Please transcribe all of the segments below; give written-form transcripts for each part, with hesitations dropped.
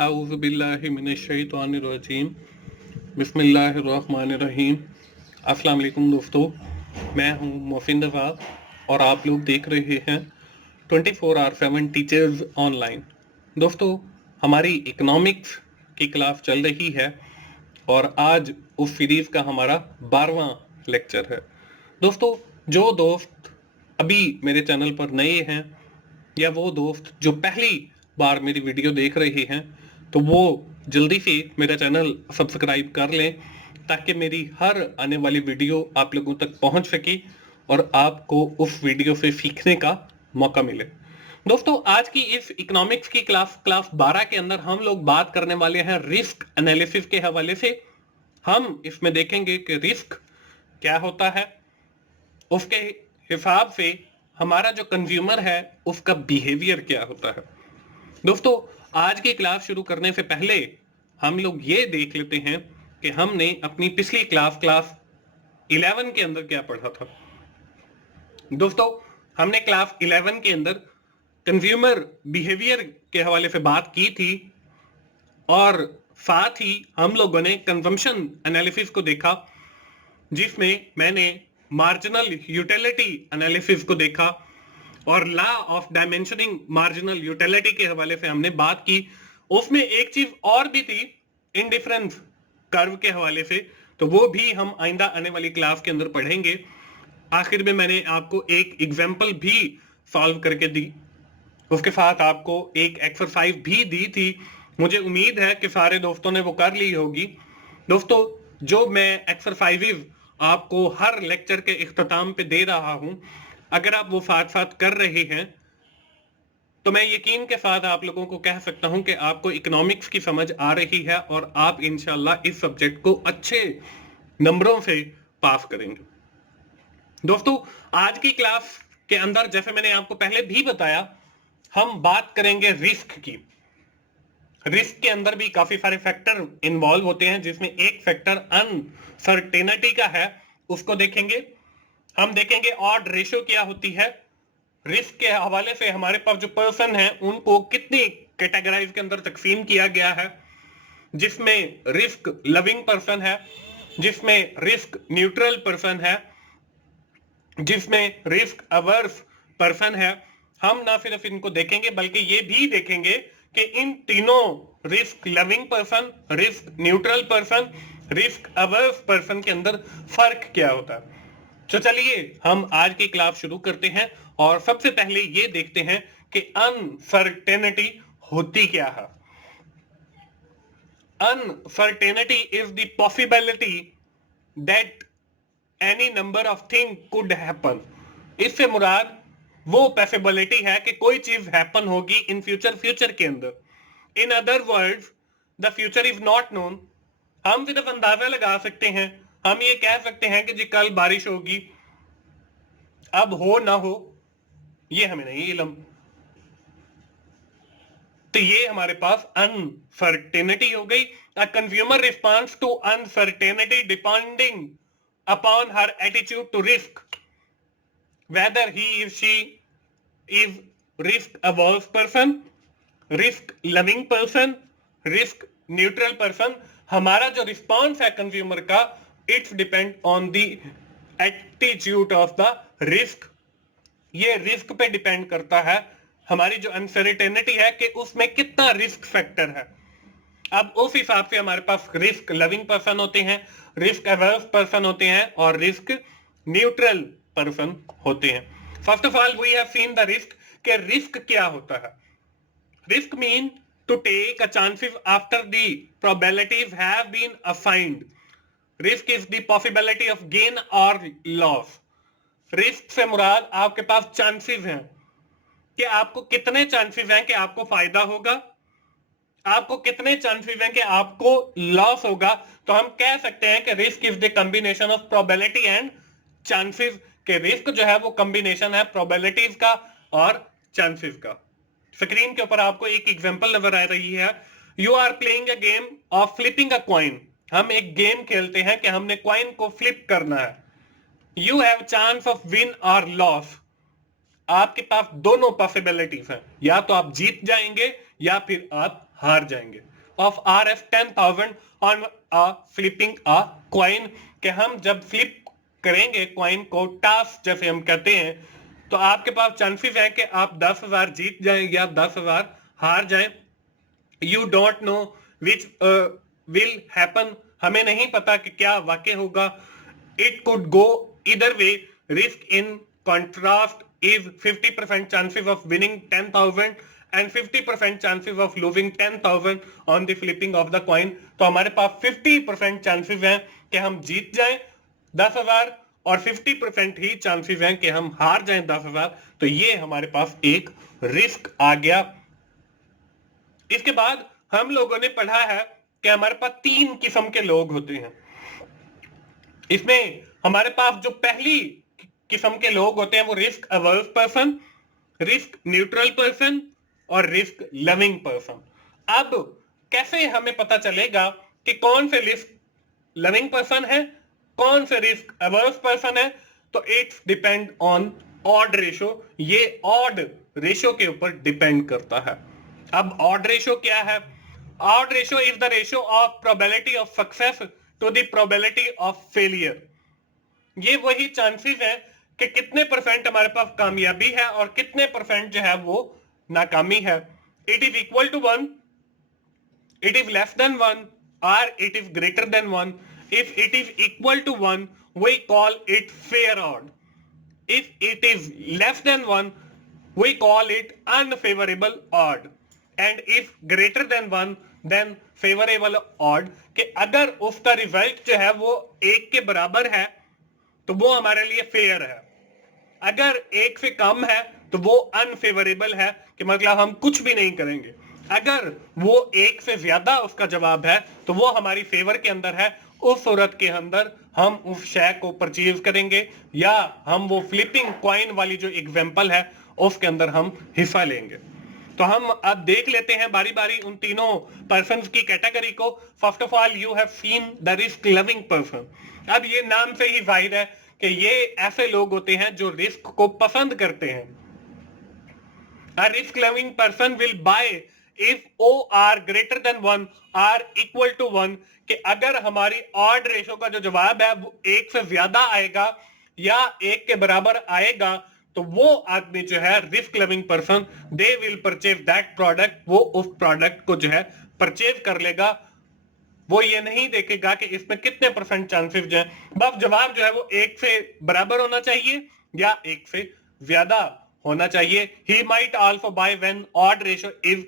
आऊज़ुबिल्लाहिमिनश्शैतानिर्रजीम बिस्मिल्लाहिर्रहमानिर्रहीम। अस्सलाम वालेकुम दोस्तों, मैं हूं मोहसिन रज़ा और आप लोग देख रहे हैं 24/7 टीचर्स ऑनलाइन। दोस्तों, हमारी इकोनॉमिक्स की क्लास चल रही है और आज उस सीरीज़ का हमारा 12वां लेक्चर है। दोस्तों, जो दोस्त अभी मेरे चैनल पर नए हैं या वो दोस्त जो पहली बार मेरी वीडियो देख रहे हैं, तो वो जल्दी से मेरा चैनल सब्सक्राइब कर लें ताकि मेरी हर आने वाली वीडियो आप लोगों तक पहुंच सके और आपको उस वीडियो से सीखने का मौका मिले। दोस्तों, आज की इस इकोनॉमिक्स की क्लास 12 के अंदर हम लोग बात करने वाले हैं रिस्क एनालिसिस के हवाले से। हम इसमें देखेंगे कि रिस्क क्या होता है, उसके हिसाब से हमारा जो कंज्यूमर है उसका बिहेवियर क्या होता है। दोस्तों, आज की क्लास शुरू करने से पहले हम लोग ये देख लेते हैं कि हमने अपनी पिछली क्लास 11 के अंदर क्या पढ़ा था। दोस्तों, हमने क्लास 11 के अंदर कंज्यूमर बिहेवियर के हवाले से बात की थी और साथ ही हम लोगों ने कंजम्पशन एनालिसिस को देखा, जिसमें मैंने मार्जिनल यूटिलिटी एनालिसिस को देखा और law of dimensioning marginal utility के हवाले से हमने बात की। उसमें एक चीज और भी थी, इंडिफरेंस कर्व के हवाले से, तो वो भी हम आइंदा आने वाली क्लास के अंदर पढ़ेंगे। आखिर में मैंने आपको एक एग्जाम्पल भी सॉल्व करके दी, उसके साथ आपको एक एक्सरसाइज भी दी थी। मुझे उम्मीद है कि सारे दोस्तों ने वो कर ली होगी। दोस्तों, जो मैं एक्सरसाइजेज आपको हर लेक्चर के इख्तिताम पे दे रहा हूं, अगर आप वो साथ साथ कर रहे हैं तो मैं यकीन के साथ आप लोगों को कह सकता हूं कि आपको इकोनॉमिक्स की समझ आ रही है और आप इंशाल्लाह इस सब्जेक्ट को अच्छे नंबरों से पास करेंगे। दोस्तों, आज की क्लास के अंदर जैसे मैंने आपको पहले भी बताया, हम बात करेंगे रिस्क की। रिस्क के अंदर भी काफी सारे फैक्टर इन्वॉल्व होते हैं, जिसमें एक फैक्टर अनसर्टेनिटी का है, उसको देखेंगे। हम देखेंगे ऑड रेशियो क्या होती है। रिस्क के हवाले से हमारे पास जो पर्सन है उनको कितनी कैटेगराइज के अंदर तकसीम किया गया है, जिसमें रिस्क लविंग पर्सन है, जिसमें रिस्क न्यूट्रल पर्सन है, जिसमें रिस्क अवर्स पर्सन है। हम ना सिर्फ इनको देखेंगे बल्कि ये भी देखेंगे कि इन तीनों risk loving person, risk neutral person, risk averse person के अंदर फर्क क्या होता है। तो चलिए हम आज की क्लास शुरू करते हैं और सबसे पहले ये देखते हैं कि अनसर्टेनिटी होती क्या है। Uncertainty is the possibility that any number of thing could happen. इससे मुराद वो पॉसिबिलिटी है कि कोई चीज हैपन होगी इन फ्यूचर के अंदर। In other words, the future is not known. हम सिर्फ अंदाजा लगा सकते हैं, हम ये कह सकते हैं कि जी कल बारिश होगी, अब हो ना हो ये हमें नहीं इल्म। तो ये हमारे पास अनसर्टेनिटी हो गई। A consumer response to uncertainty depending upon her attitude to risk, whether he or she is risk averse person, risk loving person, risk neutral person। हमारा जो रिस्पॉन्स है कंज्यूमर का, it's depend on the attitude of the risk. ये risk पे depend करता है हमारी जो अनसर्टेनिटी है कि उसमें कितना रिस्क फैक्टर है। अब उस हिसाब से हमारे पास रिस्क लविंग पर्सन होते हैं, रिस्क अवर्स पर्सन होते हैं और रिस्क न्यूट्रल पर्सन होते हैं। First of all we have seen the risk. के रिस्क क्या होता है? Risk mean to take a chances after the probabilities have been assigned. Risk is the possibility of gain और लॉस। रिस्क से मुराद आपके पास चांसेस हैं कि आपको कितने चांसेस हैं कि आपको फायदा होगा, आपको कितने चांसेस हैं कि आपको लॉस होगा। तो हम कह सकते हैं कि risk is the combination of probability and chances. के रिस्क जो है वो कॉम्बिनेशन है प्रोबेबिलिटीज का और चांसेस का। स्क्रीन के ऊपर आपको एक एग्जांपल नजर आ रही है। You are playing a game of flipping a coin. हम एक गेम खेलते हैं कि हमने कॉइन को फ्लिप करना है। You have chance of win और लॉस। आपके पास दोनों पॉसिबिलिटीज हैं, या तो आप जीत जाएंगे या फिर आप हार जाएंगे। Of RF 10,000 on a flipping a coin, कि हम जब फ्लिप करेंगे कॉइन को, टास्क जैसे हम कहते हैं, तो आपके पास चांसेस है कि आप 10,000 जीत जाएं या 10,000 हार जाएं। You don't know which will happen, हमें नहीं पता कि क्या वाकई होगा। It could go either way, risk in contrast is 50% chances of winning 10,000 and 50% chances of losing 10,000 on the flipping of the coin। तो हमारे पास 50% chances हैं कि हम जीत जाएं 10,000 और 50% ही chances हैं कि हम हार जाएं 10,000। तो ये हमारे पास एक रिस्क आ गया। इसके बाद हम लोगों ने पढ़ा है कि हमारे पास 3 किस्म के लोग होते हैं। इसमें हमारे पास जो पहली किस्म के लोग होते हैं वो risk averse person, risk neutral person और रिस्क लविंग पर्सन। अब कैसे हमें पता चलेगा कि कौन से रिस्क लविंग पर्सन है, कौन से रिस्क अवर्स पर्सन है? तो it's depend on odd ratio, ये ऑड रेशो के ऊपर डिपेंड करता है। अब ऑड रेशो क्या है? Odd ratio is the ratio of probability of success to the probability of failure. ये वही चांसेस है कि कितने परसेंट हमारे पास कामयाबी है और कितने परसेंट जो है वो नाकामी है। It is equal to 1, it is less than 1 और it is greater than 1। If it is equal to 1 we call it fair odd, if it is less than 1 we call it unfavourable odd, and if greater than 1 then favourable odd. कि अगर उसका result जो है वो 1 के बराबर है तो वो हमारे लिए फेयर है, अगर 1 से कम है तो वो अनफेवरेबल है, कि मतलब हम कुछ भी नहीं करेंगे। अगर वो 1 से ज्यादा उसका जवाब है तो वो हमारी फेवर के अंदर है। उस सूरत के अंदर हम उस शेयर को परचेज करेंगे या हम वो फ्लिपिंग कॉइन वाली जो एग्जांपल है उसके अंदर हम हिस्सा लेंगे। तो हम अब देख लेते हैं बारी बारी उन तीनों पर्सन्स की कैटेगरी को। First of all you have seen the risk loving person. अब ये नाम से ही जाहिर है कि ये ऐसे लोग होते हैं जो रिस्क को पसंद करते हैं। A risk loving person will buy if OR greater than 1 or equal to 1, कि अगर हमारी ऑड रेशो का जो जवाब है वो 1 से ज्यादा आएगा या 1 के बराबर आएगा तो वो आदमी जो है risk loving person, they will purchase that product, वो उस प्रोडक्ट को जो है परचेज कर लेगा। वो ये नहीं देखेगा कि इसमें कितने परसेंट चांसेस हैं, बस जवाब जो है वो 1 से बराबर होना चाहिए या 1 से ज्यादा होना चाहिए। He might also by when odd ratio is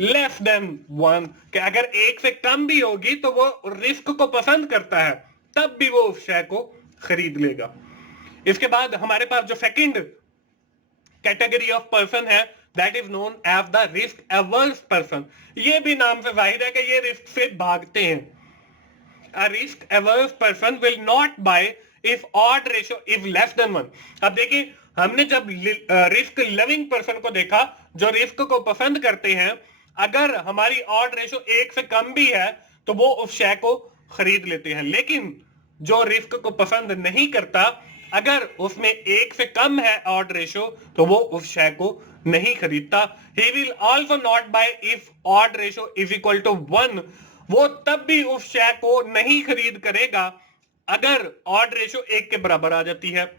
less than 1, कि अगर 1 से कम भी होगी तो वो रिस्क को पसंद करता है, तब भी वो उस शेयर को खरीद लेगा। इसके बाद हमारे पास जो सेकंड कैटेगरी ऑफ पर्सन है that is known as the risk averse person. ये भी नाम से जाहिर है कि ये रिस्क से भागते हैं। A risk averse person will not buy if odd ratio is less than 1। अब देखिए हमने जब रिस्क लविंग पर्सन को देखा जो रिस्क को पसंद करते हैं, अगर हमारी ऑड रेशो 1 से कम भी है तो वो उस शेयर को खरीद लेते हैं। लेकिन जो रिस्क को पसंद नहीं करता, अगर उसमें 1 से कम है ऑड रेशो तो वो उस शेयर को नहीं खरीदता। He will also not buy if odd ratio is equal to 1। वो तब भी उस शेयर को नहीं खरीद करेगा अगर ऑड रेशो 1 के बराबर आ जाती है।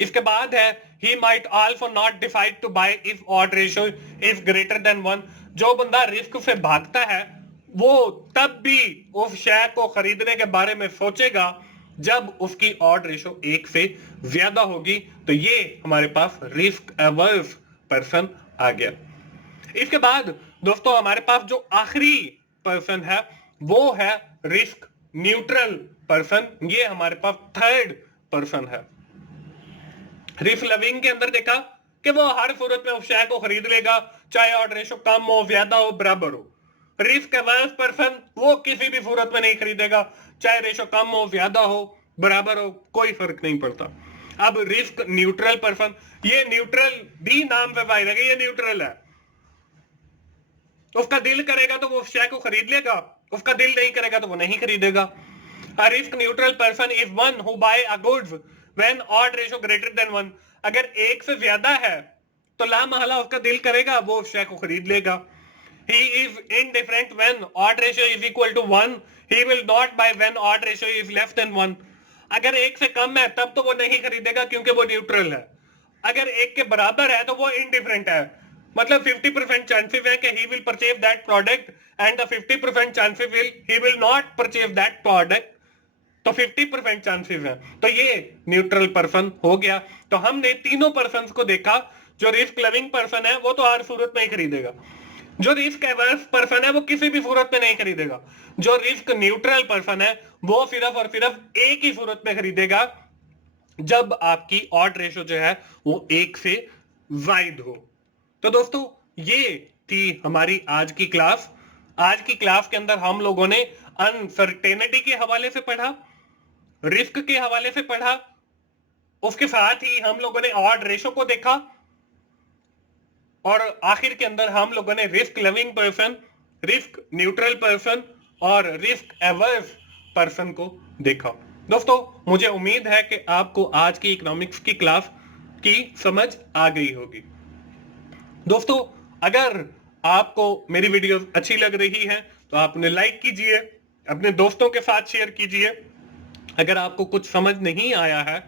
इसके बाद है he might also not decide to buy if odd ratio is greater than 1। जो बंदा रिस्क से भागता है वो तब भी उस शेयर को खरीदने के बारे में सोचेगा जब उसकी ऑड रेशो 1 से ज्यादा होगी। तो ये हमारे पास रिस्क एवर्स पर्सन आ गया। इसके बाद दोस्तों हमारे पास जो आखिरी पर्सन है वो है रिस्क न्यूट्रल पर्सन। ये हमारे पास थर्ड पर्सन है। रिस्क लविंग के अंदर देखा कि वो हर सूरत में उस शेयर को खरीद लेगा, चाहे ऑड रेशो कम हो, ज्यादा हो, बराबर हो। रिस्क एवर्स पर्सन वो किसी भी सूरत में नहीं खरीदेगा, चाहे रेशो कम हो, ज्यादा हो, बराबर हो, कोई फर्क नहीं पड़ता। अब रिस्क न्यूट्रल पर्सन, ये न्यूट्रल भी नाम से जाहिर है ये न्यूट्रल है। उसका दिल करेगा तो वो शेयर को खरीद लेगा, उसका दिल नहीं करेगा तो वो नहीं खरीदेगा। A risk neutral person is one who buy a goods when odd ratio greater than 1। अगर 1 से ज्यादा है तो ला महला उसका दिल करेगा वो शेयर को खरीद लेगा। he is indifferent when odd ratio is equal to 1, he will not buy when odd ratio is less than 1. अगर एक से कम है तब तो वो नहीं खरीदेगा क्योंकि वो न्यूट्रल है, अगर एक के बराबर है तो वो इंडिफरेंट है, मतलब 50% चांसेस है कि he will purchase that product and the 50% chances he will not purchase that product, तो 50% चांसेस है, तो ये न्यूट्रल पर्सन हो गया। तो हमने तीनों पर्सन को देखा। जो रिस्क लविंग पर्सन है वो तो हर सूरत में ही खरीदेगा, जो रिस्क एवर्स पर्सन है वो किसी भी सूरत में नहीं खरीदेगा, जो रिस्क न्यूट्रल पर्सन है वो सिर्फ और सिर्फ एक ही सूरत में खरीदेगा, जब आपकी ऑड रेशो जो है वो एक से वाइड हो। तो दोस्तों ये थी हमारी आज की क्लास। आज की क्लास के अंदर हम लोगों ने अनसर्टेनिटी के हवाले से पढ़ा, रिस्क के हवाले से पढ़ा, उसके साथ ही हम लोगों ने ऑड रेशो को देखा, और आखिर के अंदर हम लोगों ने risk loving person, risk neutral person और रिस्क एवर्स पर्सन को देखा। दोस्तों मुझे उम्मीद है कि आपको आज की इकोनॉमिक्स की क्लास की समझ आ गई होगी। दोस्तों अगर आपको मेरी वीडियो अच्छी लग रही है तो आप उन्हें लाइक कीजिए, अपने दोस्तों के साथ शेयर कीजिए। अगर आपको कुछ समझ नहीं आया है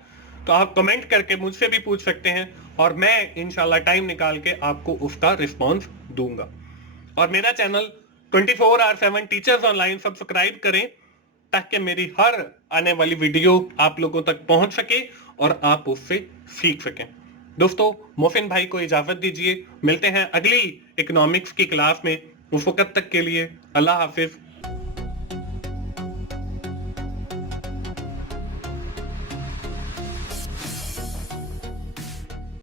तो आप कमेंट करके मुझसे भी पूछ सकते हैं और मैं इंशाल्लाह टाइम निकाल के आपको उसका रिस्पॉन्स दूंगा। और मेरा चैनल 24/7 टीचर्स ऑनलाइन सब्सक्राइब करें ताकि मेरी हर आने वाली वीडियो आप लोगों तक पहुंच सके और आप उससे सीख सकें। दोस्तों मोहसिन भाई को इजाजत दीजिए, मिलते हैं अगली इकोनॉमिक्स की क्लास में। उस वक्त तक के लिए अल्लाह हाफिज।